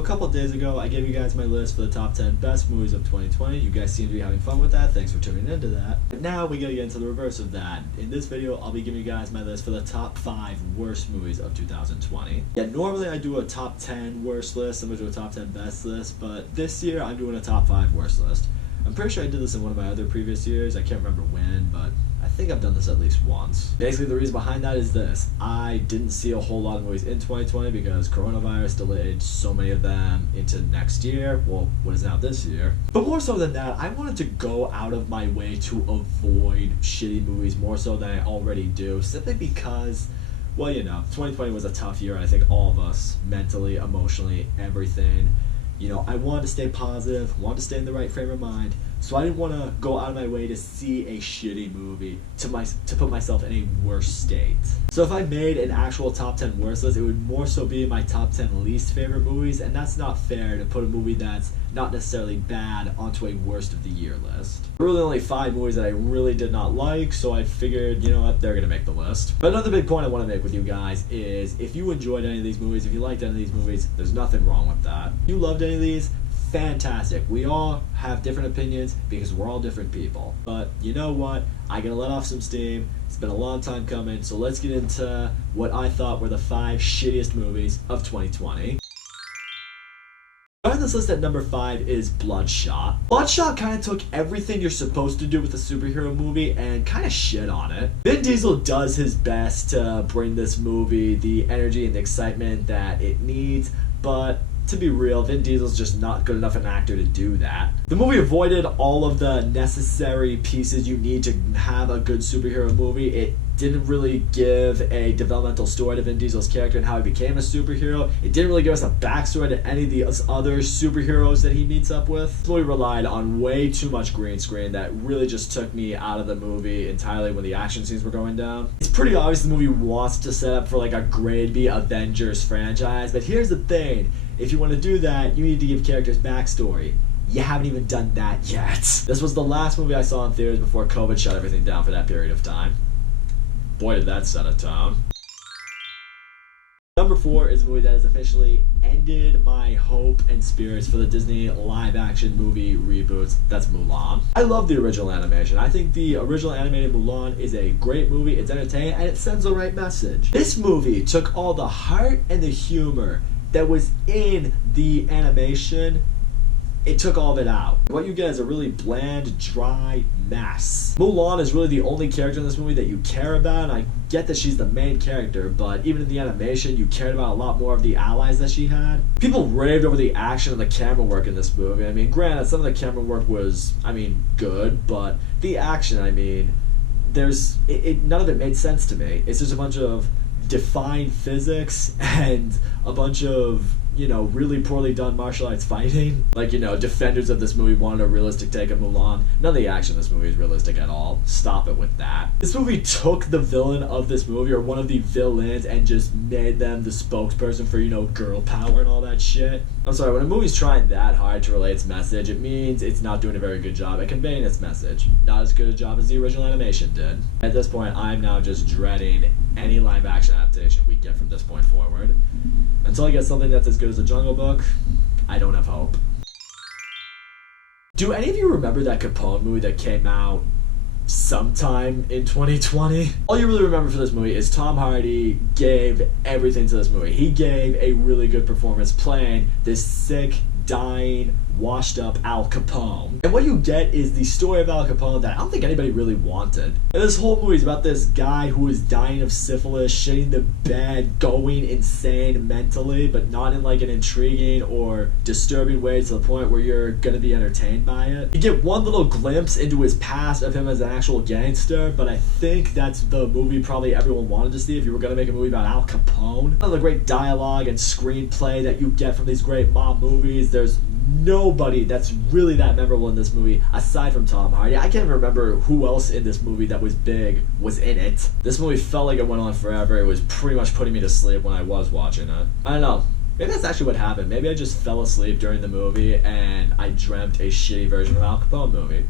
a couple days ago, I gave you guys my list for the top 10 best movies of 2020. You guys seem to be having fun with that. Thanks for tuning into that. But now we gotta get into the reverse of that. In this video, I'll be giving you guys my list for the top 5 worst movies of 2020. Yeah, normally I do a top 10 worst list, similar to a top 10 best list, but this year I'm doing a top 5 worst list. I'm pretty sure I did this in one of my other previous years. I can't remember when, but I think I've done this at least once. Basically, the reason behind that is this. I didn't see a whole lot of movies in 2020 because coronavirus delayed so many of them into next year. Well, what is now this year? But more so than that, I wanted to go out of my way to avoid shitty movies more so than I already do, simply because, well, you know, 2020 was a tough year. I think all of us, mentally, emotionally, everything. You know, I wanted to stay positive, wanted to stay in the right frame of mind, so I didn't want to go out of my way to see a shitty movie to put myself in a worse state. So if I made an actual top 10 worst list, it would more so be my top 10 least favorite movies, and that's not fair to put a movie that's not necessarily bad onto a worst of the year list. There were really only 5 movies that I really did not like, so I figured, you know what, they're gonna make the list. But another big point I want to make with you guys is if you enjoyed any of these movies, if you liked any of these movies, there's nothing wrong with that. If you loved any of these, fantastic. We all have different opinions because we're all different people. But you know what? I gotta let off some steam. It's been a long time coming, so let's get into what I thought were the 5 shittiest movies of 2020. Starting this list at number 5 is Bloodshot. Bloodshot kind of took everything you're supposed to do with a superhero movie and kind of shit on it. Vin Diesel does his best to bring this movie the energy and the excitement that it needs, but to be real, Vin Diesel's just not good enough an actor to do that. The movie avoided all of the necessary pieces you need to have a good superhero movie. It didn't really give a developmental story to Vin Diesel's character and how he became a superhero. It didn't really give us a backstory to any of the other superheroes that he meets up with. This movie relied on way too much green screen that really just took me out of the movie entirely when the action scenes were going down. It's pretty obvious the movie wants to set up for like a grade B Avengers franchise, but here's the thing. If you want to do that, you need to give characters backstory. You haven't even done that yet. This was the last movie I saw in theaters before COVID shut everything down for that period of time. Boy, did that set a tone. Number 4 is a movie that has officially ended my hope and spirits for the Disney live-action movie reboots. That's Mulan. I love the original animation. I think the original animated Mulan is a great movie. It's entertaining and it sends the right message. This movie took all the heart and the humor that was in the animation. It took all of it out. What you get is a really bland, dry mess. Mulan is really the only character in this movie that you care about, and I get that she's the main character, but even in the animation, you cared about a lot more of the allies that she had. People raved over the action and the camera work in this movie. I mean, granted, some of the camera work was, good, but the action, none of it made sense to me. It's just a bunch of defined physics and a bunch of, really poorly done martial arts fighting. Like, defenders of this movie wanted a realistic take of Mulan. None of the action in this movie is realistic at all. Stop it with that. This movie took the villain of this movie, or one of the villains, and just made them the spokesperson for, girl power and all that shit. I'm sorry, when a movie's trying that hard to relay its message, it means it's not doing a very good job at conveying its message. Not as good a job as the original animation did. At this point, I'm now just dreading any live action adaptation we get from this point forward. Until I get something that's as good as The Jungle Book, I don't have hope. Do any of you remember that Capone movie that came out sometime in 2020? All you really remember for this movie is Tom Hardy gave everything to this movie. He gave a really good performance playing this sick, dying, washed up Al Capone. And what you get is the story of Al Capone that I don't think anybody really wanted. And this whole movie is about this guy who is dying of syphilis, shitting the bed, going insane mentally, but not in like an intriguing or disturbing way to the point where you're gonna be entertained by it. You get one little glimpse into his past of him as an actual gangster, but I think that's the movie probably everyone wanted to see if you were gonna make a movie about Al Capone. None of the great dialogue and screenplay that you get from these great mob movies. There's nobody that's really that memorable in this movie aside from Tom Hardy. I can't even remember who else in this movie that was big was in it. This movie felt like it went on forever. It was pretty much putting me to sleep when I was watching it. I don't know. Maybe that's actually what happened. Maybe I just fell asleep during the movie and I dreamt a shitty version of an Al Capone movie.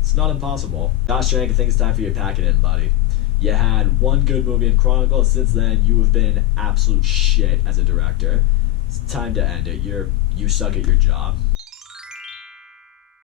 It's not impossible. Josh Trank, I think it's time for you to pack it in, buddy. You had one good movie in Chronicle. Since then, you have been absolute shit as a director. It's time to end it. You suck at your job.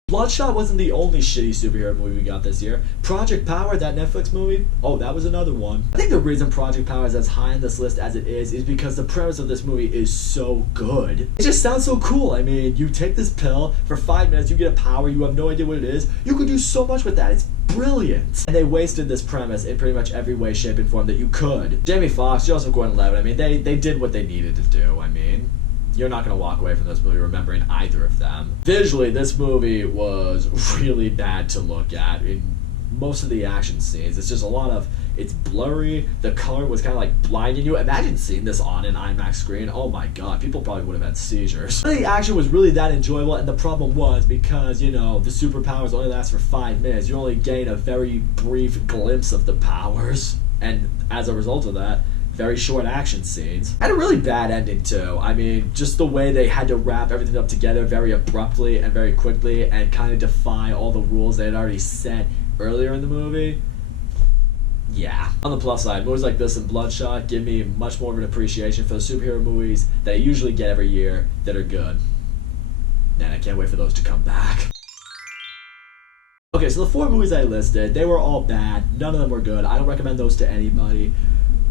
Bloodshot wasn't the only shitty superhero movie we got this year. Project Power, that Netflix movie, oh, that was another one. I think the reason Project Power is as high on this list as it is because the premise of this movie is so good. It just sounds so cool. I mean, you take this pill, for 5 minutes, you get a power, you have no idea what it is. You could do so much with that. It's brilliant. And they wasted this premise in pretty much every way, shape, and form that you could. Jamie Foxx, Joseph Gordon-Levitt, I mean, they did what they needed to do. I mean, you're not going to walk away from this movie remembering either of them. Visually, this movie was really bad to look at in most of the action scenes. It's just a lot of, it's blurry, the color was kind of like blinding you. Imagine seeing this on an IMAX screen. Oh my god, people probably would have had seizures. The action was really that enjoyable, and the problem was because, you know, the superpowers only last for 5 minutes. You only gain a very brief glimpse of the powers, and as a result of that, very short action scenes. Had a really bad ending too. I mean, just the way they had to wrap everything up together very abruptly and very quickly and kind of defy all the rules they had already set earlier in the movie. Yeah. On the plus side, movies like this and Bloodshot give me much more of an appreciation for the superhero movies that I usually get every year that are good. And I can't wait for those to come back. Okay, so the 4 movies I listed, they were all bad. None of them were good. I don't recommend those to anybody.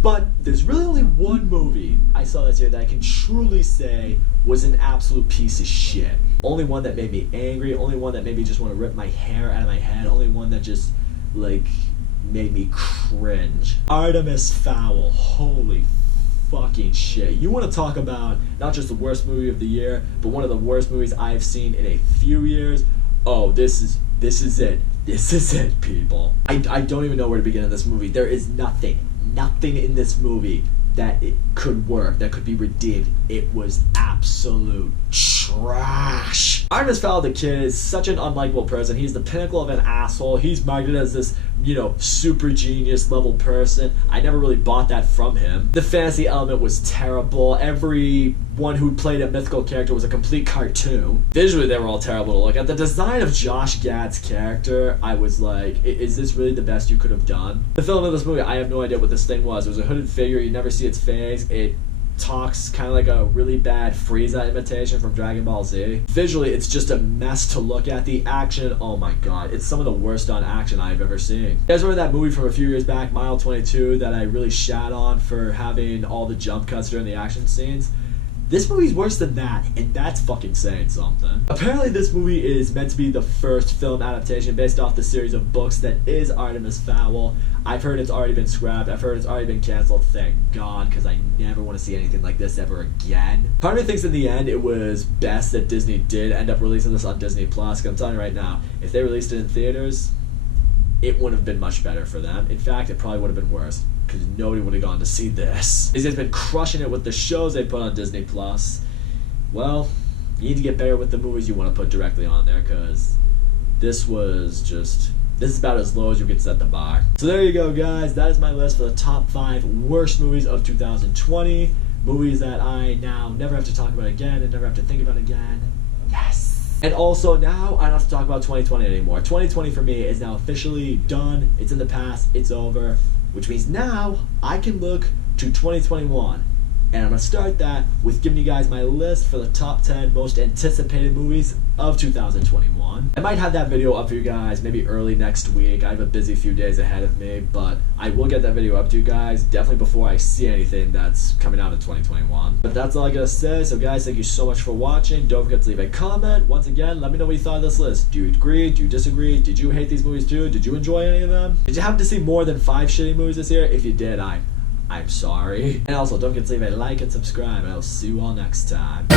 But there's really only one movie I saw this year that I can truly say was an absolute piece of shit. Only one that made me angry, only one that made me just want to rip my hair out of my head, only one that just, like, made me cringe. Artemis Fowl. Holy fucking shit. You want to talk about not just the worst movie of the year, but one of the worst movies I've seen in a few years? Oh, this is it. This is it, people. I don't even know where to begin in this movie. There is nothing in this movie that it could work, that could be redeemed. It was absolute trash. Artemis Fowl, the kid, is such an unlikable person. He's the pinnacle of an asshole. He's marketed as this, you know, super genius level person. I never really bought that from him. The fantasy element was terrible. Everyone who played a mythical character was a complete cartoon. Visually, they were all terrible to look at. The design of Josh Gad's character, I was like, is this really the best you could have done? The film of this movie, I have no idea what this thing was. It was a hooded figure. You never see its face. It talks kind of like a really bad Frieza imitation from Dragon Ball Z. Visually, it's just a mess to look at. The action, oh my god, it's some of the worst on action I've ever seen. You guys remember that movie from a few years back, Mile 22, that I really shat on for having all the jump cuts during the action scenes? This movie's worse than that, and that's fucking saying something. Apparently this movie is meant to be the first film adaptation based off the series of books that is Artemis Fowl. I've heard it's already been scrapped. I've heard it's already been canceled. Thank God, because I never want to see anything like this ever again. Part of me thinks in the end it was best that Disney did end up releasing this on Disney+. Because I'm telling you right now, if they released it in theaters, it wouldn't have been much better for them. In fact, it probably would have been worse, because nobody would have gone to see this. These guys have been crushing it with the shows they put on Disney+. Well, you need to get better with the movies you want to put directly on there, because this is about as low as you can set the bar. So there you go, guys. That is my list for the top 5 worst movies of 2020. Movies that I now never have to talk about again and never have to think about again. Yes! And also, now I don't have to talk about 2020 anymore. 2020 for me is now officially done. It's in the past. It's over. Which means now I can look to 2021. And I'm going to start that with giving you guys my list for the top 10 most anticipated movies of 2021. I might have that video up for you guys maybe early next week. I have a busy few days ahead of me, but I will get that video up to you guys definitely before I see anything that's coming out in 2021. But that's all I gotta say. So guys, thank you so much for watching. Don't forget to leave a comment. Once again, let me know what you thought of this list. Do you agree? Do you disagree? Did you hate these movies too? Did you enjoy any of them? Did you happen to see more than 5 shitty movies this year? If you did, I'm sorry. And also, don't forget to leave a like and subscribe, and I'll see you all next time.